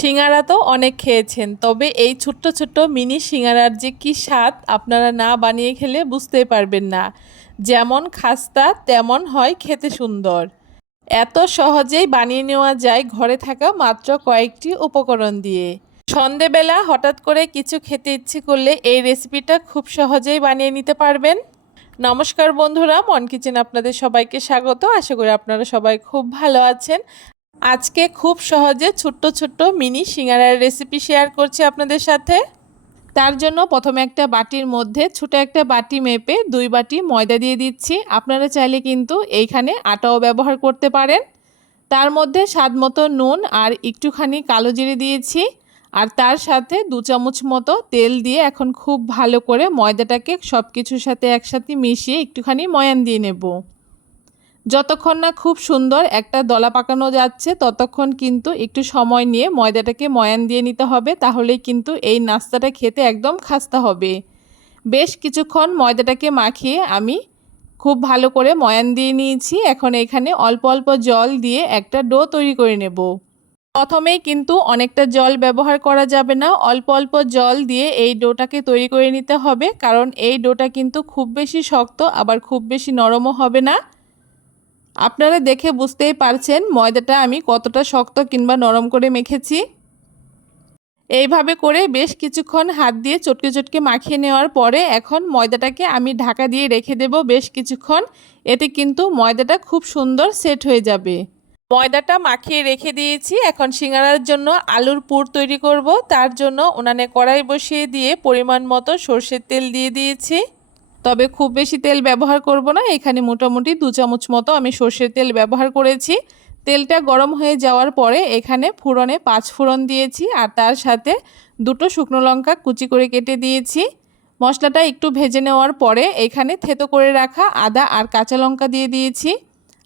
সিঙ্গারা তো অনেক খেয়েছেন, তবে এই ছোট্ট ছোট্ট মিনি সিঙ্গারার যে কি স্বাদ আপনারা না বানিয়ে খেলে বুঝতেই পারবেন না। যেমন খাস্তা তেমন হয় খেতে সুন্দর। এত সহজেই বানিয়ে নেওয়া যায় ঘরে থাকা মাত্র কয়েকটি উপকরণ দিয়ে। সন্ধেবেলা হঠাৎ করে কিছু খেতে ইচ্ছে করলে এই রেসিপিটা খুব সহজেই বানিয়ে নিতে পারবেন। নমস্কার বন্ধুরা, মন কিচেন আপনাদের সবাইকে স্বাগত। আশা করি আপনারা সবাই খুব ভালো আছেন। আজকে খুব সহজে ছোট্ট ছোট্ট মিনি সিঙ্গারার রেসিপি শেয়ার করছি আপনাদের সাথে। তার জন্য প্রথমে একটা বাটির মধ্যে ছোট একটা বাটি মেপে 2 বাটি ময়দা দিয়ে দিচ্ছি। আপনারা চাইলে কিন্তু এইখানে আটাও ব্যবহার করতে পারেন। তার মধ্যে স্বাদমতো নুন আর একটুখানি কালো জিরে দিয়েছি। আর তার সাথে 2 চামচ মতো তেল দিয়ে এখন খুব ভালো করে ময়দাটাকে সব কিছুর সাথে একসাথে মিশিয়ে একটুখানি ময়ান দিয়ে নেব। যতক্ষণ না খুব সুন্দর একটা দলা পাকানো যাচ্ছে ততক্ষণ কিন্তু একটু সময় নিয়ে ময়দাটাকে ময়ান দিয়ে নিতে হবে, তাহলেই কিন্তু এই নাস্তাটা খেতে একদম খাস্তা হবে। বেশ কিছুক্ষণ ময়দাটাকে মাখিয়ে আমি খুব ভালো করে ময়ান দিয়ে নিয়েছি। এখন এখানে অল্প অল্প জল দিয়ে একটা ডো তৈরি করে নেব। প্রথমেই কিন্তু অনেকটা জল ব্যবহার করা যাবে না, অল্প অল্প জল দিয়ে এই ডোটাকে তৈরি করে নিতে হবে, কারণ এই ডোটা কিন্তু খুব বেশি শক্ত আবার খুব বেশি নরমও হবে না। আপনারা দেখে বুঝতেই পারছেন ময়দাটা আমি কতটা শক্ত কিংবা নরম করে মেখেছি। এইভাবে করে বেশ কিছুক্ষণ হাত দিয়ে চটকে চটকে মাখিয়ে নেওয়ার পরে এখন ময়দাটাকে আমি ঢাকা দিয়ে রেখে দেব বেশ কিছুক্ষণ। এতে কিন্তু ময়দাটা খুব সুন্দর সেট হয়ে যাবে। ময়দাটা মাখিয়ে রেখে দিয়েছি। এখন সিঙ্গারার জন্য আলুর পুর তৈরি করব। তার জন্য উনানে কড়াই বসিয়ে দিয়ে পরিমাণ মতো সরষের তেল দিয়ে দিয়েছি। তবে খুব বেশি তেল ব্যবহার করব না, এখানে মোটামুটি 2 চামচ মতো আমি সরষের তেল ব্যবহার করেছি। তেলটা গরম হয়ে যাওয়ার পরে এখানে ফোড়নে 5 ফোড়ন দিয়েছি আর তার সাথে 2টো শুকনো লঙ্কা কুচি করে কেটে দিয়েছি। মশলাটা একটু ভেজে নেওয়ার পরে এখানে থেতো করে রাখা আদা আর কাঁচা লঙ্কা দিয়ে দিয়েছি।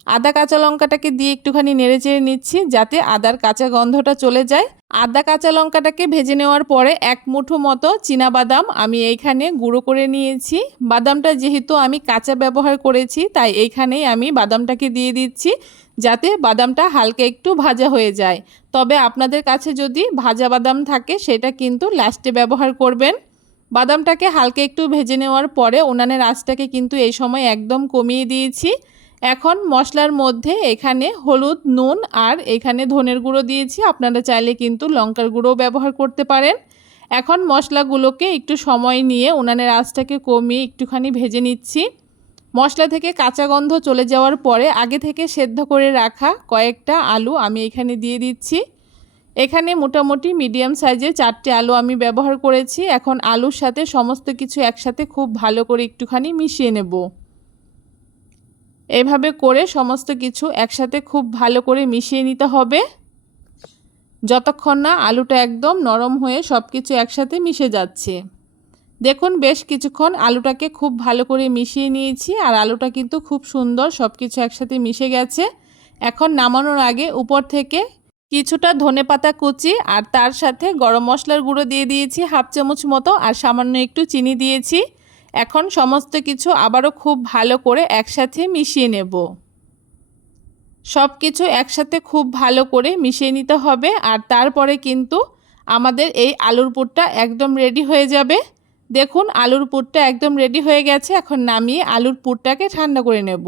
আদা কাঁচা লঙ্কাটাকে দিয়ে একটুখানি নেড়েচেড়ে নিচ্ছি যাতে আদার কাঁচা গন্ধটা চলে যায়। আদা কাঁচা লঙ্কাটাকে ভেজে নেওয়ার পরে 1 মুঠো মতো চীনাবাদাম আমি এইখানে গুঁড়ো করে নিয়েছি। বাদামটা যেহেতু আমি কাঁচা ব্যবহার করেছি তাই এইখানেই আমি বাদামটাকে দিয়ে দিচ্ছি, যাতে বাদামটা হালকা একটু ভাজা হয়ে যায়। তবে আপনাদের কাছে যদি ভাজা বাদাম থাকে সেটা কিন্তু লাস্টে ব্যবহার করবেন। বাদামটাকে হালকা একটু ভেজে নেওয়ার পরে উনানের আঁচটাকে কিন্তু এই সময় একদম কমিয়ে দিয়েছি। এখন মশলার মধ্যে এখানে হলুদ, নুন আর এখানে ধনের গুঁড়ো দিয়েছি। আপনারা চাইলে কিন্তু লঙ্কার গুঁড়োও ব্যবহার করতে পারেন। এখন মশলাগুলোকে একটু সময় নিয়ে উনানের আঁচটাকে কমিয়ে একটুখানি ভেজে নিচ্ছি। মশলা থেকে কাঁচা গন্ধ চলে যাওয়ার পরে আগে থেকে সেদ্ধ করে রাখা কয়েকটা আলু আমি এখানে দিয়ে দিচ্ছি। এখানে মোটামুটি মিডিয়াম সাইজের 4টে আলু আমি ব্যবহার করেছি। এখন আলুর সাথে সমস্ত কিছু একসাথে খুব ভালো করে একটুখানি মিশিয়ে নেব। এভাবে করে সমস্ত কিছু একসাথে খুব ভালো করে মিশিয়ে নিতে হবে যতক্ষণ না আলুটা একদম নরম হয়ে সব কিছু একসাথে মিশে যাচ্ছে। দেখুন বেশ কিছুক্ষণ আলুটাকে খুব ভালো করে মিশিয়ে নিয়েছি আর আলুটা কিন্তু খুব সুন্দর সব কিছু একসাথে মিশে গেছে। এখন নামানোর আগে উপর থেকে কিছুটা ধনেপাতা কুচি আর তার সাথে গরম মশলার গুঁড়ো দিয়ে দিয়েছি 1/2 চামচ মতো আর সামান্য একটু চিনি দিয়েছি। এখন সমস্ত কিছু আবারও খুব ভালো করে একসাথে মিশিয়ে নেব। সব কিছু একসাথে খুব ভালো করে মিশিয়ে নিতে হবে আর তারপরে কিন্তু আমাদের এই আলুর পুরটা একদম রেডি হয়ে যাবে। দেখুন আলুর পুরটা একদম রেডি হয়ে গেছে। এখন নামিয়ে আলুর পুরটাকে ঠান্ডা করে নেব।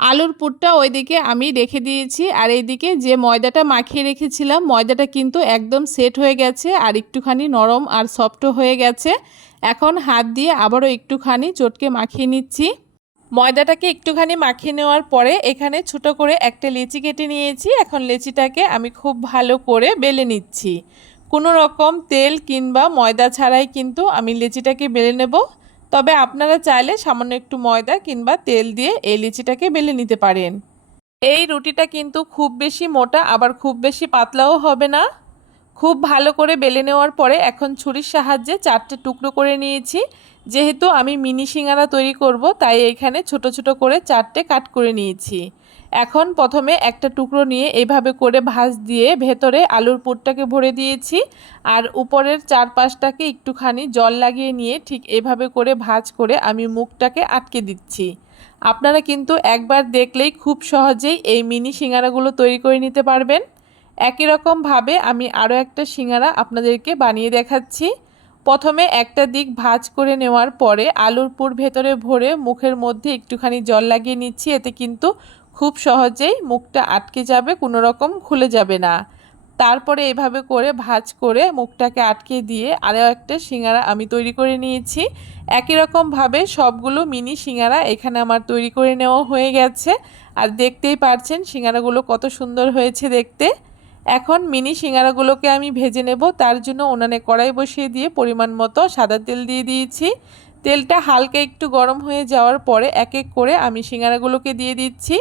আলুর পুরটা ওইদিকে আমি রেখে দিয়েছি আর এইদিকে যে ময়দাটা মাখিয়ে রেখেছিলাম ময়দাটা কিন্তু একদম সেট হয়ে গেছে আর একটুখানি নরম আর সফটও হয়ে গেছে। এখন হাত দিয়ে আবারও একটুখানি চটকে মাখিয়ে নিচ্ছি। ময়দাটাকে একটুখানি মাখিয়ে নেওয়ার পরে এখানে ছোট করে একটা লেচি কেটে নিয়েছি। এখন লেচিটাকে আমি খুব ভালো করে বেলে নিচ্ছি। কোনো রকম তেল কিংবা ময়দা ছাড়াই কিন্তু আমি লেচিটাকে বেলে নেব। তবে আপনারা চাইলে সামান্য একটু ময়দা কিংবা তেল দিয়ে এই লেচিটাকে বেলে নিতে পারেন। এই রুটিটা কিন্তু খুব বেশি মোটা আবার খুব বেশি পাতলাও হবে না। খুব ভালো করে বেলে নেওয়ার পরে এখন ছুরির সাহায্যে 4টে টুকরো করে নিয়েছি। যেহেতু আমি মিনি সিঙ্গারা তৈরি করব তাই এখানে ছোট ছোট করে 4টে কাট করে নিয়েছি। এখন প্রথমে একটা টুকরো নিয়ে এইভাবে করে ভাঁজ দিয়ে ভেতরে আলুর পুরটাকে ভরে দিয়েছি আর উপরের 4 পাশটাকে একটুখানি জল লাগিয়ে নিয়ে ঠিক এভাবে করে ভাঁজ করে আমি মুখটাকে আটকে দিচ্ছি। আপনারা কিন্তু একবার দেখলেই খুব সহজেই এই মিনি সিঙ্গারাগুলো তৈরি করে নিতে পারবেন। একই রকমভাবে আমি আরও একটা সিঙ্গারা আপনাদেরকে বানিয়ে দেখাচ্ছি। প্রথমে একটা দিক ভাঁজ করে নেওয়ার পরে আলুর পুর ভেতরে ভরে মুখের মধ্যে একটুখানি জল লাগিয়ে নিচ্ছি। এতে কিন্তু খুব সহজেই মুখটা আটকে যাবে, কোনো রকম খুলে যাবে না। তারপরে এভাবে করে ভাঁজ করে মুখটাকে আটকে দিয়ে আরও একটা সিঙ্গারা আমি তৈরি করে নিয়েছি। একই রকমভাবে সবগুলো মিনি সিঙ্গারা এখানে আমার তৈরি করে নেওয়া হয়ে গেছে। আর দেখতেই পারছেন সিঙ্গারাগুলো কত সুন্দর হয়েছে দেখতে। এখন মিনি সিঙ্গারাগুলোকে আমি ভেজে নেব। তার জন্য উনানে কড়াই বসিয়ে দিয়ে পরিমাণ মতো সাদা তেল দিয়ে দিয়েছি। তেলটা হালকা একটু গরম হয়ে যাওয়ার পরে এক এক করে আমি সিঙ্গারাগুলোকে দিয়ে দিচ্ছি।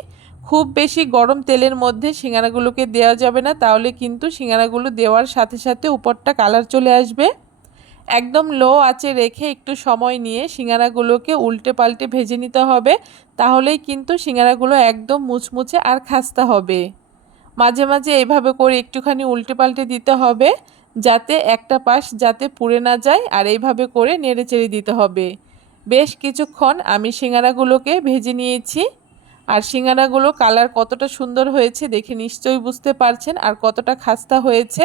খুব বেশি গরম তেলের মধ্যে সিঙ্গারাগুলোকে দেওয়া যাবে না, তাহলে কিন্তু সিঙ্গারাগুলো দেওয়ার সাথে সাথে উপরটা কালার চলে আসবে। একদম লো আঁচে রেখে একটু সময় নিয়ে সিঙ্গারাগুলোকে উল্টে পাল্টে ভেজে নিতে হবে, তাহলেই কিন্তু সিঙ্গারাগুলো একদম মুচমুচে আর খাস্তা হবে। মাঝে মাঝে এইভাবে করে একটুখানি উল্টে পাল্টে দিতে হবে, যাতে একটা পাশ যাতে পুড়ে না যায়, আর এইভাবে করে নেড়ে চেড়ে দিতে হবে। বেশ কিছুক্ষণ আমি সিঙ্গারাগুলোকে ভেজে নিয়েছি। আর সিঙ্গারাগুলো কালার কতটা সুন্দর হয়েছে দেখে নিশ্চয়ই বুঝতে পারছেন, আর কতটা খাস্তা হয়েছে।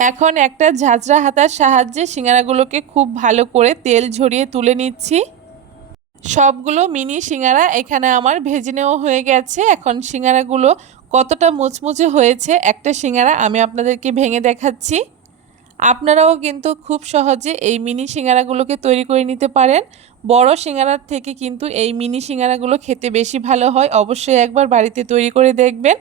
এখন একটা ঝাঁঝরা হাতার সাহায্যে সিঙ্গারাগুলোকে খুব ভালো করে তেল ঝরিয়ে তুলে নিচ্ছি। সবগুলো মিনি সিঙ্গারা এখানে আমার ভেজে নেওয়া হয়ে গেছে। এখন সিঙ্গারাগুলো কতটা মুচমুচে হয়েছে একটা সিঙ্গারা আমি আপনাদেরকে ভেঙে দেখাচ্ছি। আপনারাও কিন্তু খুব সহজে এই মিনি সিঙ্গারাগুলোকে তৈরি করে নিতে পারেন। বড় সিঙ্গারার থেকে কিন্তু এই মিনি সিঙ্গারাগুলো খেতে বেশি ভালো হয়। অবশ্যই একবার বাড়িতে তৈরি করে দেখবেন।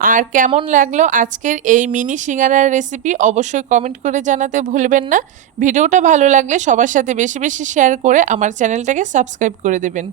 আর কেমন লাগলো আজকের এই মিনি সিঙ্গারার রেসিপি অবশ্যই কমেন্ট করে জানাতে ভুলবেন না। ভিডিওটা ভালো লাগলে সবার সাথে বেশি বেশি শেয়ার করে আমার চ্যানেলটাকে সাবস্ক্রাইব করে দেবেন।